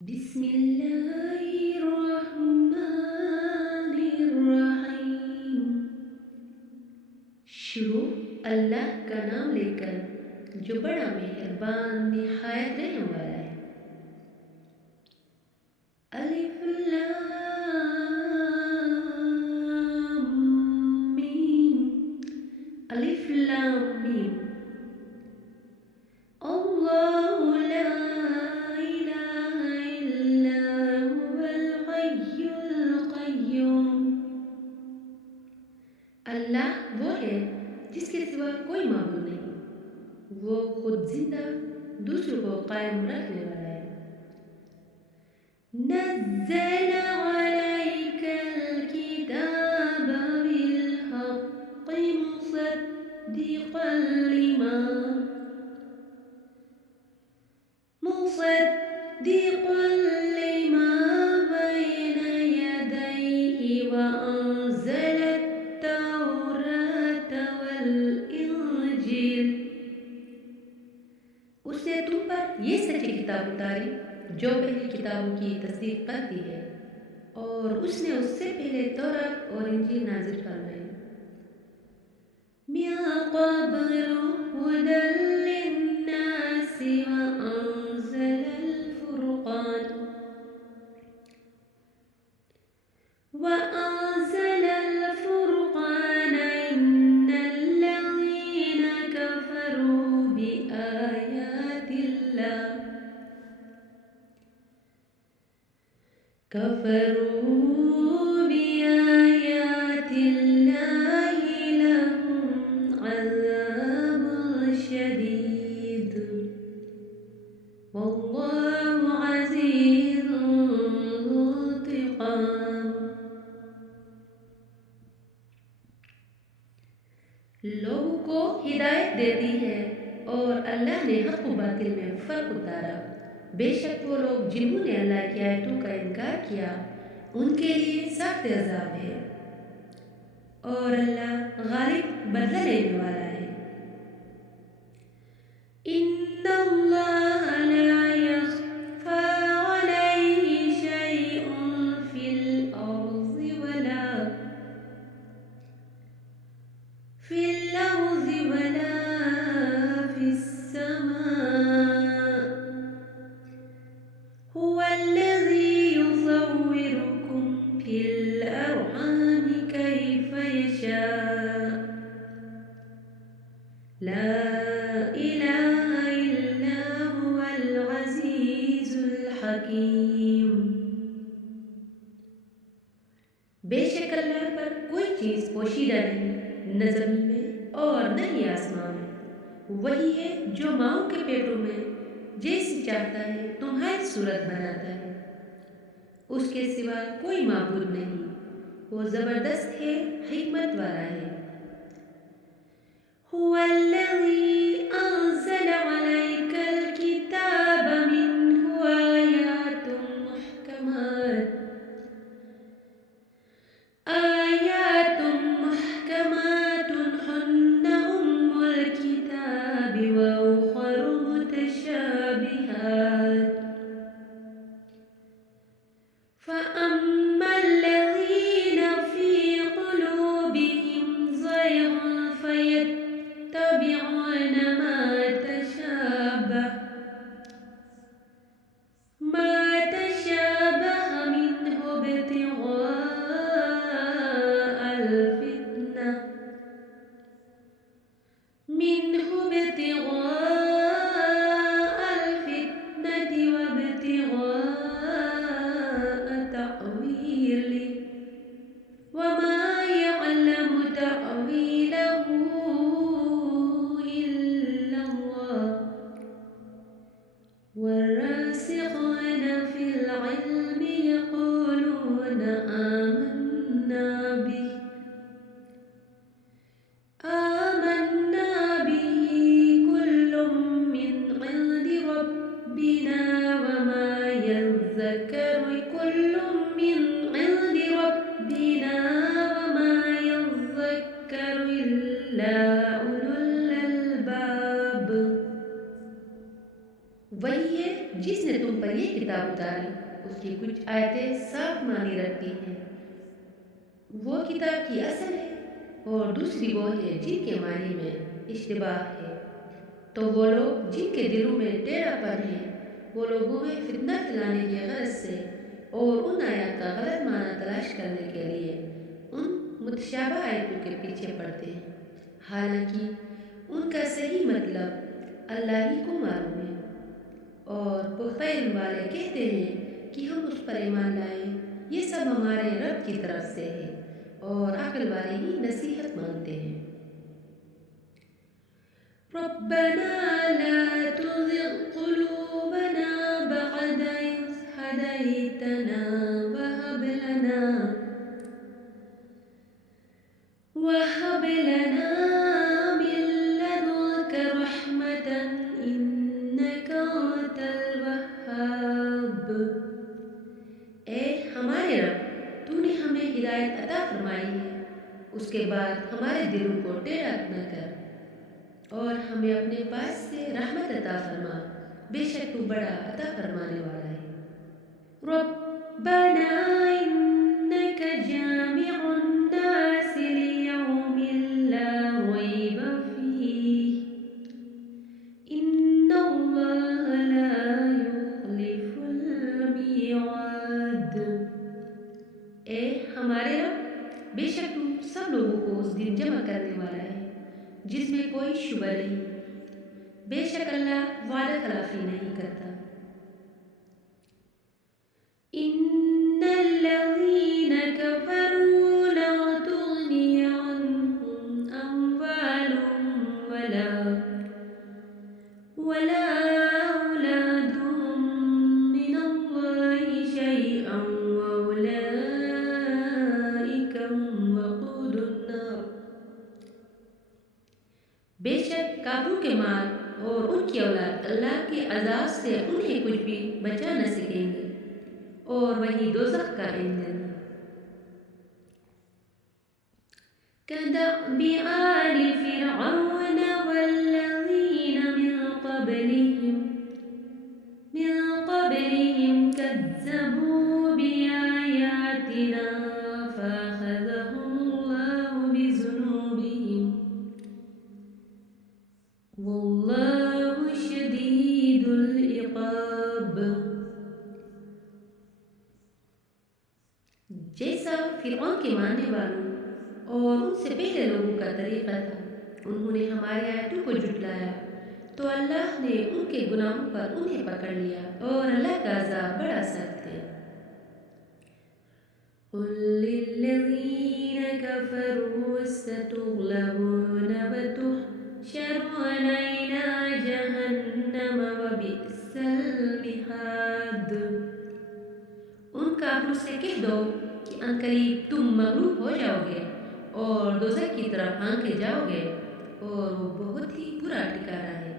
بسم الله الرحمن الرحیم۔ شروع اللہ کا نام لے کر جو بڑا مہربان نہایت رحم والا ہے۔ الف لام میم۔ الف لام میم۔ اللہ لا الہ الا هو الحی القیوم۔ اللہ وہ ہے جس کے سوا کوئی معبود نہیں، وہ خود زندہ دوسروں کو قائم رکھنے والا ہے۔ نزل علیک الکتاب بالحق مصدقا لما بين يديه وأنزل التوراة والإنجيل۔ اس نے تم پر یہ سچی کتاب اتاری جو پہلی کتابوں کی تصدیق کرتی ہے، اور اس نے اس سے پہلے تورات اور انجیل نازل فرمائے۔ من قبل هدى للناس وأنزل الفرقان إن الذين كفروا بآيات الله لهم عذاب شديد والله عزيز ذو انتقام۔ لوگوں کو ہدایت دیتی ہے، اور اللہ نے حق و باطل میں فرق اتارا۔ بے شک وہ لوگ جنہوں نے اللہ کی آیتوں کا انکار کیا ان کے لیے سخت عذاب ہے، اور اللہ غالب بدلہ لینے والا ہے۔ ان اللہ لا يخفى عليه شيء في الارض ولا في السماء هو الذي يصوركم في الأرحام كيف يشاء لا إله إلا هو العزيز الحكيم۔ بے شک اللہ پر کوئی چیز پوشیدہ نہیں، نہ زمین میں اور نہ ہی آسمان میں۔ وہی ہے جو ماؤں کے پیٹوں میں جیسی چاہتا ہے تمہاری صورت بناتا ہے، اس کے سوا کوئی معبود نہیں، وہ زبردست ہے، حکمت والا ہے۔ هو الذي أنزل عليك الكتاب منه آيات محكمات هن أم الكتاب وأخر متشابهات، فأما الذين في قلوبهم زيغ فيتبعون ما تشابه منه ابتغاء الفتنة وابتغاء تأويله وما يعلم تأويله إلا الله والراسخون في العلم يقولون کتاب اتاری اس کی کچھ آیتیں صاف معنی رکھتی ہیں، وہ کتاب کی اصل ہے، اور دوسری وہ ہے جن کے معنی میں اشتباہ ہے۔ تو وہ لوگ جن کے دلوں میں ٹیڑھا پن ہے، وہ لوگوں میں فتنہ پھیلانے کی غرض سے اور ان آیات کا غلط معنی تلاش کرنے کے لیے ان متشابہ آیتوں کے پیچھے پڑتے ہیں، حالانکہ ان کا صحیح مطلب اللہ ہی کو معلوم ہے۔ اور پختہ علم والے کہتے ہیں کہ ہم اس پر ایمان لائیں، یہ سب ہمارے رب کی طرف سے ہے، اور عقل والے ہی نصیحت مانتے ہیں۔ ربنا لا تزغ قلوبنا بعد إذ هديتنا وهب لنا من لدنك رحمة إنك أنت الوهاب۔ اے ہمارے رب، تو نے ہمیں ہدایت عطا فرمائی ہے، اس کے بعد ہمارے دلوں کو ٹیڑھا نہ کر، اور ہمیں اپنے پاس سے رحمت عطا فرما، بے شک تو بڑا عطا فرمانے والا ہے۔ ربنا إنك جامع الناس ليوم لا ريب فيه إن الله لا يخلف الميعاد۔ اے ہمارے رب، بے شک تو سب لوگوں کو اس دن جمع کرنے والا ہے جس میں کوئی شبہ نہیں، بے شک اللہ وعدہ خلافی نہیں کرتا۔ إن الذين كفروا لا تغني عنهم أموالهم ولا أولادهم من الله شيئا وأولئك هم وقود النار۔ بے شک کافروں کے مال اور ان کی اولاد اللہ کے عذاب سے انہیں کچھ بھی بچا نہ سکیں گے، اور وہی دوزخ کا ایندھن۔ كدأب آل فرعون والذين من قبلهم كذبوا بآياتنا فأخذهم الله بذنوبهم والله شديد العقاب۔ جیسا فرعون کے ماننے والوں اور ان سے پہلے لوگوں کا طریقہ تھا، انہوں نے ہماری آیتوں کو جھٹلایا تو اللہ نے ان کے گناہوں پر انہیں پکڑ لیا، اور اللہ کا عذاب بڑا سخت ہے۔ قل للذین کفروا ستغلبون وتحشرون إلی جہنم وبئس المہاد۔ ان کافروں سے کہہ دو کہ عنقریب تم مغلوب ہو جاؤ گے اور دوزخ کی طرف ہانکے جاؤ گے، اور وہ بہت ہی برا ٹھکانہ ہے۔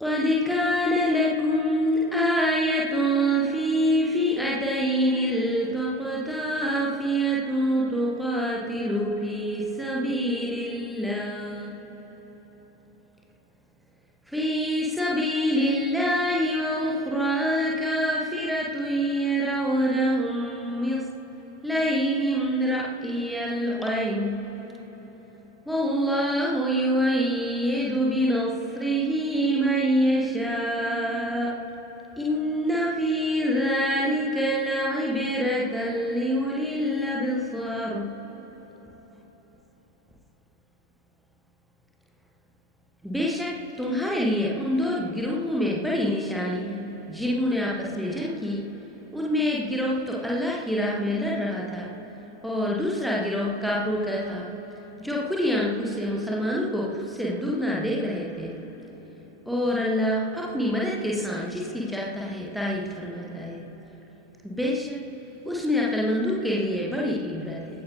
قد كان لكم آية في فئتين التقتا فئة تقاتل في سبيل الله وأخرى كافرة يرونهم مثليهم رأي العين والله يؤيد بنصره من يشاء إن في ذلك لعبرة لأولي الأبصار۔ بے شک تمہارے لیے ان دو گروہوں میں بڑی نشانی ہے جنہوں نے آپس میں جنگ کی، ان میں ایک گروہ تو اللہ کی راہ میں لڑ رہا تھا، اور دوسرا گروہ کافروں کا تھا جو کھلی آنکھوں سے مسلمانوں کو خود سے دگنا دیکھ رہے تھے، اور اللہ اپنی مدد کے ساتھ جس کی چاہتا ہے تائید فرماتا ہے، بے شک اس میں عقل مندوں کے لیے بڑی عبرت ہے۔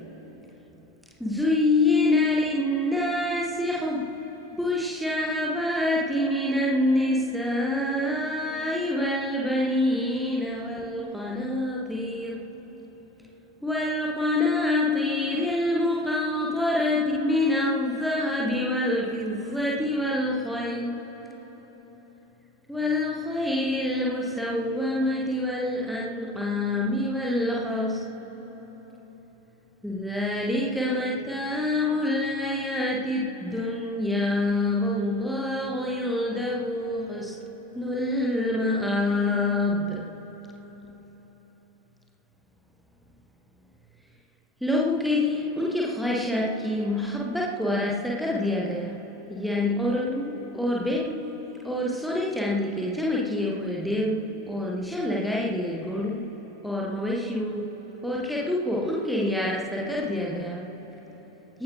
زُيِّنَ لِلنَّاسِ حُبُّ الشَّهَوَاتِ مِنَ النِّسَاءِ وَالْبَنِينَ والقناطير المقنطرة من الذهب والفضة والخيل المسومة والأنعام والحرث ذلك متاع الحياة الدنيا والله عنده حسن المآب. لوگوں کے لیے ان کی خواہشات کی محبت کو آراستہ کر دیا گیا، یعنی عورتوں اور بیٹوں اور سونے چاندی کے جمع کیے ہوئے ڈیروں اور نشان لگائے گئے گھوڑوں اور مویشیوں اور کھیتوں کو ان کے لیے آراستہ کر دیا گیا۔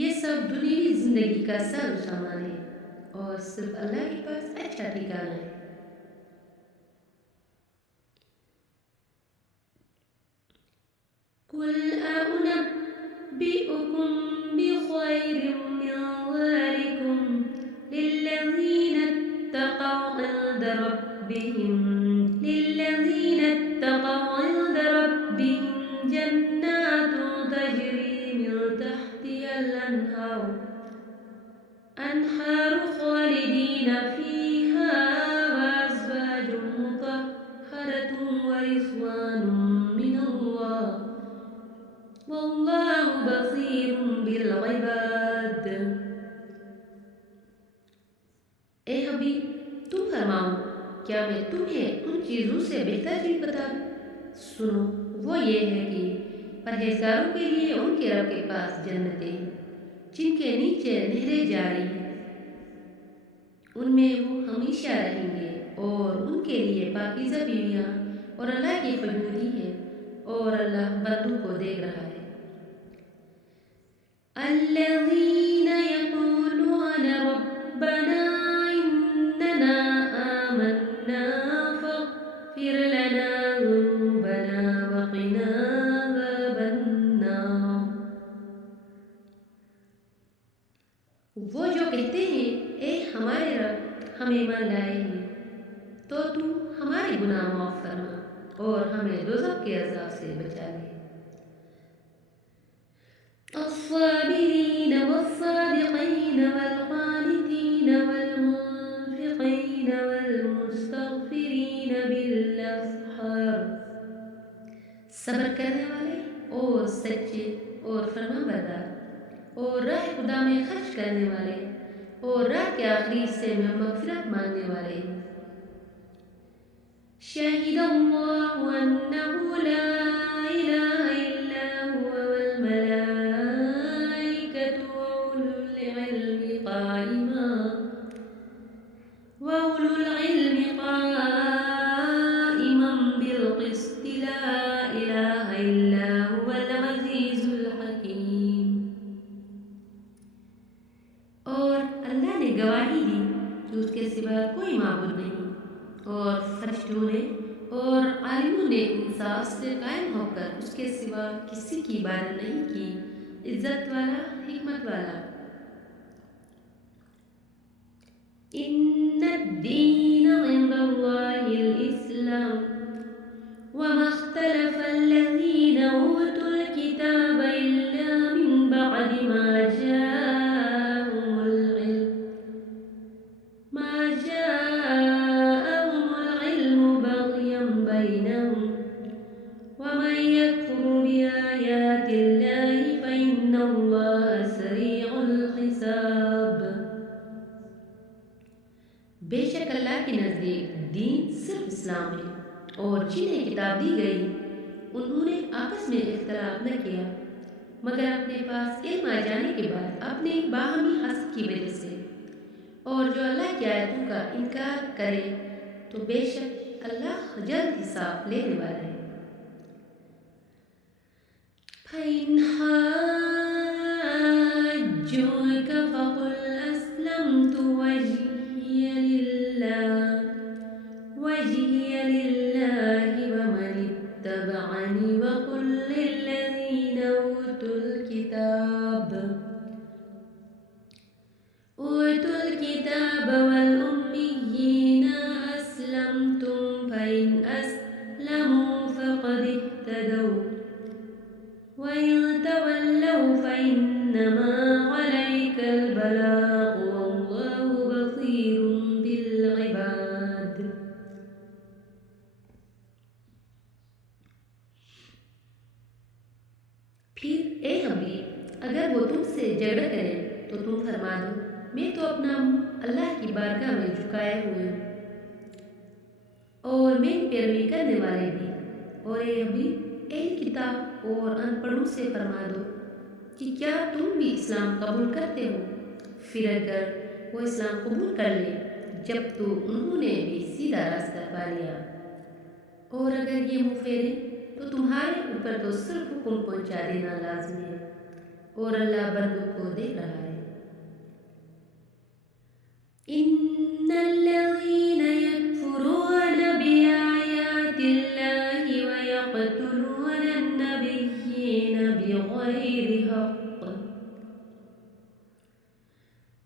یہ سب دنیوی زندگی کا ساز و سامان ہے اور صرف اللہ کے پاس اچھا ٹھکانہ ہے۔ قل أنبئكم بخير من ذلكم للذين اتقوا عند ربهم جنات تجري من تحتها الأنهار خالدين فيها وأزواج مطهرة ورضوان من الله والله بصير بالعباد۔ اے حبیب، تم فرماؤ، کیا میں تمہیں ان چیزوں سے بہتر چیز بتا دوں؟ سنو، وہ یہ ہے کہ پرہیزگاروں کے لیے ان کے رب کے پاس جنتیں ہیں جن کے نیچے نہریں جاری ہیں، ان میں وہ ہمیشہ رہیں گے، اور ان کے لیے پاکیزہ بیویاں اور اللہ کی خوشنودی ہے، اور اللہ بندوں کو دیکھ رہا ہے۔ الذين يقولون ربنا إننا آمنا فاغفر لنا ذنوبنا وقنا عذاب النار۔ وہ جو کہتے ہیں، اے ہمارے رب، ہم ایمان لائے ہیں تو تو ہمارے گناہ معاف فرما اور ہمیں دوزخ کے عذاب سے بچا لے۔ الصابرين والصادقين والقانتين والمنفقين والمستغفرين بالأسحار، صبر کرنے والے اور سچے اور فرمانبردار اور راہ خدا میں خرچ کرنے والے اور رات کے آخری حصے میں مغفرت مانگنے والے۔ شہد اللہ انہ لا الہ الا هو والملائکۃ وأولو العلم قائما بالقسط لا الہ الا هو العزیز الحکیم۔ اور اللہ نے گواہی دی کہ اس کے سوا کوئی معبود نہیں، اور فرشتوں نے اور عالموں نے انصاف سے قائم ہو کر اس کے سوا کسی کی عبادت نہیں کی، عزت والا، حکمت والا۔ ان الدین عند اللہ الاسلام وما اختلف الذین اوتوا الکتاب الا من بعد ما جاءهم العلم بغيا بينهم ومن يكفر بآيات الله فإن الله سريع الحساب۔ بے شک اللہ کے نزدیک دین صرف اسلام ہے، اور جنہیں کتاب دی گئی انہوں نے آپس میں اختلاف نہ کیا مگر اپنے پاس علم آ جانے کے بعد اپنے باہمی حسد کی وجہ سے، اور جو اللہ کی آیتوں کا انکار کرے تو بے شک اللہ جلد حساب لینے والا ہے۔ فَإِنْ حَاجُّوكَ فَقُلْ أَسْلَمْتُ وَجْهِيَ لِلَّهِ وَمَنِ اتَّبَعَنِي وَقُلْ لِلَّذِينَ أُوتُوا الْكِتَابَ وَالْأُمِّيِّينَ أَسْلَمْتُمْ فَإِنْ أَسْلَمُوا فَقَدِ اهْتَدَوْا وَإِنْ تَوَلَّوْا فَإِنَّمَا عَلَيْكَ الْبَلَاغُ وَاللَّهُ بَصِيرٌ بِالْعِبَادِ۔ اے حبیب اگر وہ تم سے جھگڑا کریں تو تم فرما دو میں تو اپنا منہ اللہ کی بارگاہ میں جھکائے ہوئے ہوں اور میری پیروی کرنے والے بھی۔ اور اے حبیب اہل کتاب اور ان پڑھوں سے فرما دو کہ کیا تم بھی اسلام قبول کرتے ہو؟ پھر اگر وہ اسلام قبول کر لے جب تو انہوں نے بھی سیدھا راستہ پا لیا، اور اگر یہ منہ پھیرے تو تمہارے اوپر تو صرف حکم پہنچا دینا لازمی ہے، اور اللہ بندوں کو دیکھ رہا ہے۔ ان الذين يكفرون بآيات الله ويقتلون النبيين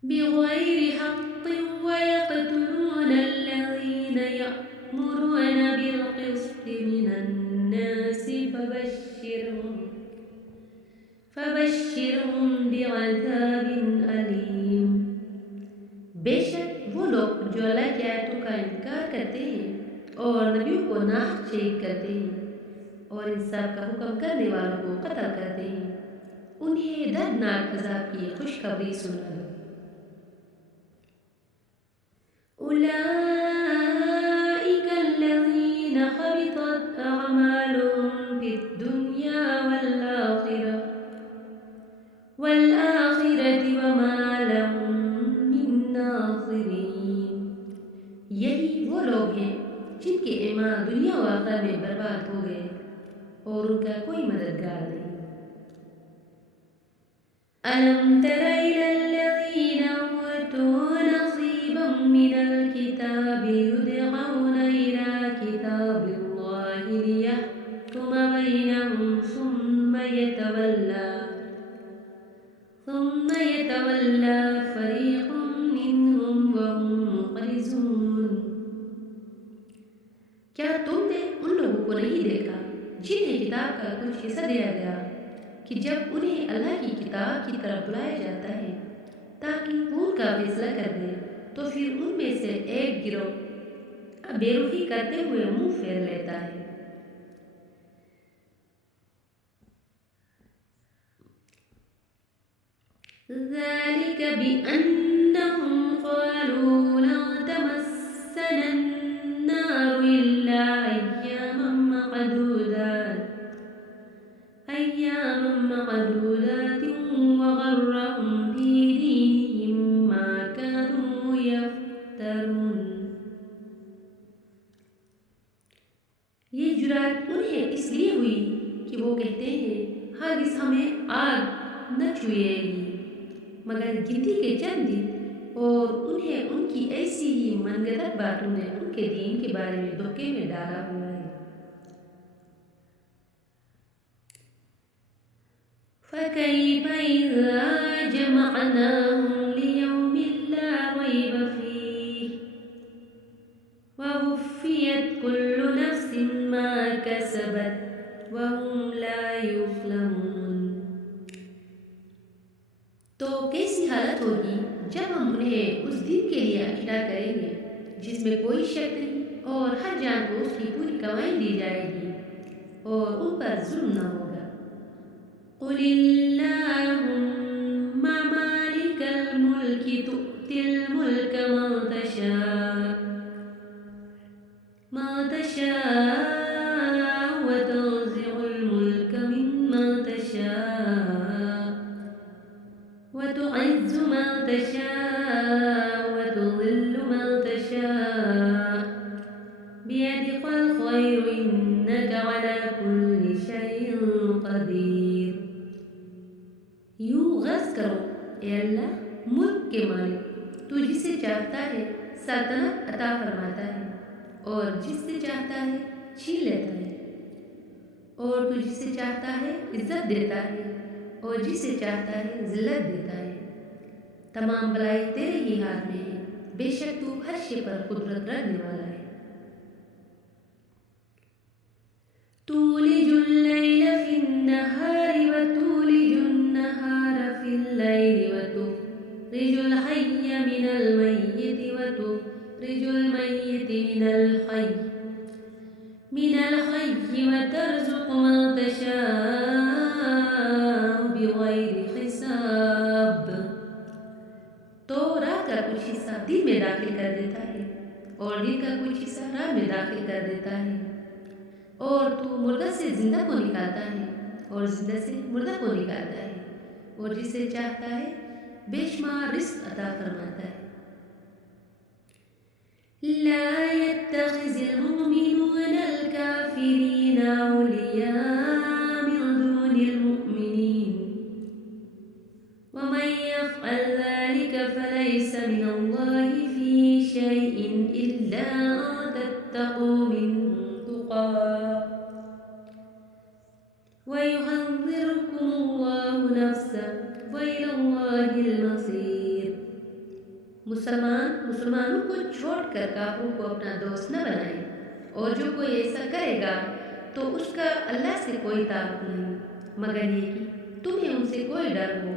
بغير حق ويقتلون الذين يأمرون بالقسط من الناس فبشرهم بعذاب أليم۔ بے شک وہ لوگ جو اللہ کی آیتوں کا انکار کرتے ہیں اور نبیوں کو ناحق شہید کرتے ہیں اور انصاف کا حکم کرنے والوں کو قتل کرتے ہیں، انہیں دردناک عذاب کی خوشخبری سنا دو۔ أولئك الذين حبطت أعمالهم في الدنيا والآخرة وما لهم من ناصرين۔ یہی وہ لوگ ہیں جن کے اعمال دنیا و آخرت میں برباد ہو گئے اور ان کا کوئی مددگار نہیں۔ ألم تر إلى الذين أوتوا نصيبا من الكتاب يدعون إلى كتاب الله ليحكم بينهم ثم يتولى فريق منهم وهم معرضون۔ کیا تم نے ان لوگوں کو نہیں دیکھا جنہیں کتاب کا کچھ حصہ دیا گیا کہ جب انہیں اللہ کی کتاب کی طرف بلایا جاتا ہے تاکہ وہ ان کا فیصلہ کر دیں تو پھر ان میں سے ایک گروہ بے رخی کرتے ہوئے منہ پھیر لیتا ہے۔ ذلك بأنهم قالوا لن تمسنا النار إلا أياما معدودات وغرهم في دينهم ما كانوا يفترون۔ یہ جرات انہیں اس لیے ہوئی کہ وہ کہتے ہیں ہرگز ہمیں آگ نہ چھوئے گی مگر گنتی کے چند دن، اور انہیں ان کی ایسی ہی من گھڑت باتوں نے ان کے دین کے بارے میں دھوکے میں ڈالا ہوا ہے۔ فَكَيْفَ إِذَا جَمَعْنَاهُمْ لِيَوْمٍ لَا رَيْبَ فِيهِ وَوُفِّيَتْ كُلُّ نَفْسٍ مَا كَسَبَتْ وَهُمْ لَا يُظْلَمُونَ۔ تو کیسی حالت ہوگی جب ہم انہیں اس دن کے لیے اکٹھا کریں گے جس میں کوئی شک نہیں، اور ہر جان کو اس کی پوری کمائی دی جائے گی اور ان پر ظلم نہ ہوگا۔ قُلِ اللَّهُمَّ مَالِكَ الْمُلْكِ تُؤْتِي الْمُلْكَ مَن تَشَاءُ وَتَنزِعُ الْمُلْكَ مِمَّن تَشَاءُ وَتُعِزُّ مَن تَشَاءُ وَتُذِلُّ مَن تَشَاءُ بِيَدِكَ الْخَيْرُ إِنَّكَ عَلَى كُلِّ شَيْءٍ قَدِيرٌ۔ یوں غرض کرو اے اللہ ملک کے مالک، تو جسے چاہتا ہے سلطنت عطا فرماتا ہے اور جس سے چاہتا ہے چھین لیتا ہے، اور تو جسے چاہتا ہے عزت دیتا ہے اور جسے چاہتا ہے ذلت دیتا ہے۔ تمام بلائی تیرے ہی ہاتھ میں ہے، بے شک تو ہر شے پر قدرت رکھنے والا ہے۔ تولج اللیل فی النہار وتولج النہار فی اللیل وتخرج الحی من المیت وتخرج المیت من الحی وترزق من تشاء بغير حساب. تو رات کا کچھ حصہ دن میں داخل کر دیتا ہے اور دن کا کچھ حصہ رات میں داخل کر دیتا ہے. اور تو مردہ سے زندہ کو نکالتا ہے اور زندہ سے مردہ کو نکالتا ہے اور جسے چاہتا ہے بے شمار رزق عطا فرماتا ہے. لا يتخذ المؤمنون الكافرين أولياء من دون المؤمنين ومن يفعل ذلك فليس من الله في شيء إلا أن تتقوا منهم تقى ويحذركم الله نفسه وإلى الله المصير. مسلمانوں کو چھوڑ کر کافروں کو اپنا دوست نہ بنائیں، اور جو کوئی ایسا کرے گا تو اس کا اللہ سے کوئی تعلق نہیں مگر یہ کہ تمہیں ان سے کوئی ڈر ہو،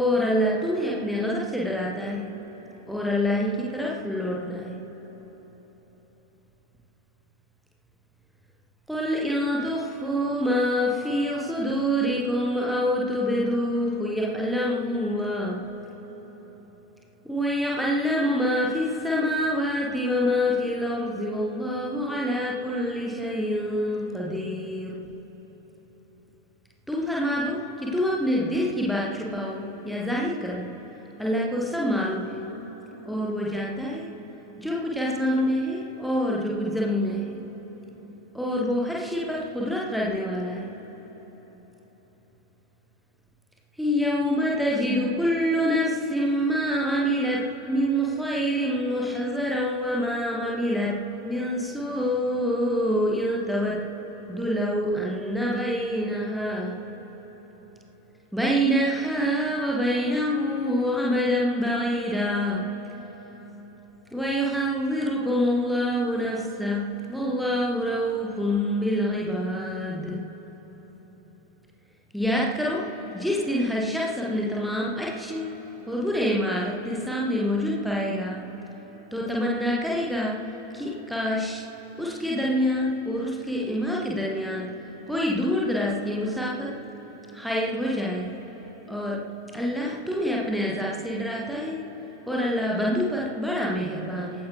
اور اللہ تمہیں اپنے غضب سے ڈراتا ہے اور اللہ ہی کی طرف لوٹنا ہے. قل إن تخفوا ما في صدوركم أو تبدوه يعلمه الله ويعلم ما في السماوات وما في الأرض والله على كل شيء قدير. تم فرما دو کہ تم اپنے دل کی بات چھپاؤ یا ظاہر کرو، اللہ کو سب معلوم ہے اور وہ جانتا ہے جو کچھ آسمانوں میں ہے اور جو کچھ زمین میں ہے، اور وہ ہر شے پر قدرت رکھنے والا ہے. يوم تجد كل نفس ما عملت من خير محضرا وما عملت من سوء تود لو أن بينها وبينه أمدا بعيدا ويحذركم الله نفسه والله رؤوف بالعباد. یاد کرو جس دن ہر شخص اپنے تمام اچھے اور برے اعمال اپنے سامنے موجود پائے گا تو تمنا کرے گا کہ کاش اس کے درمیان اور اس کے اعمال کے درمیان کوئی دور دراز کی مسافت حائل ہو جائے. اور اللہ تمہیں اپنے عذاب سے ڈراتا ہے اور اللہ بندوں پر بڑا مہربان ہے.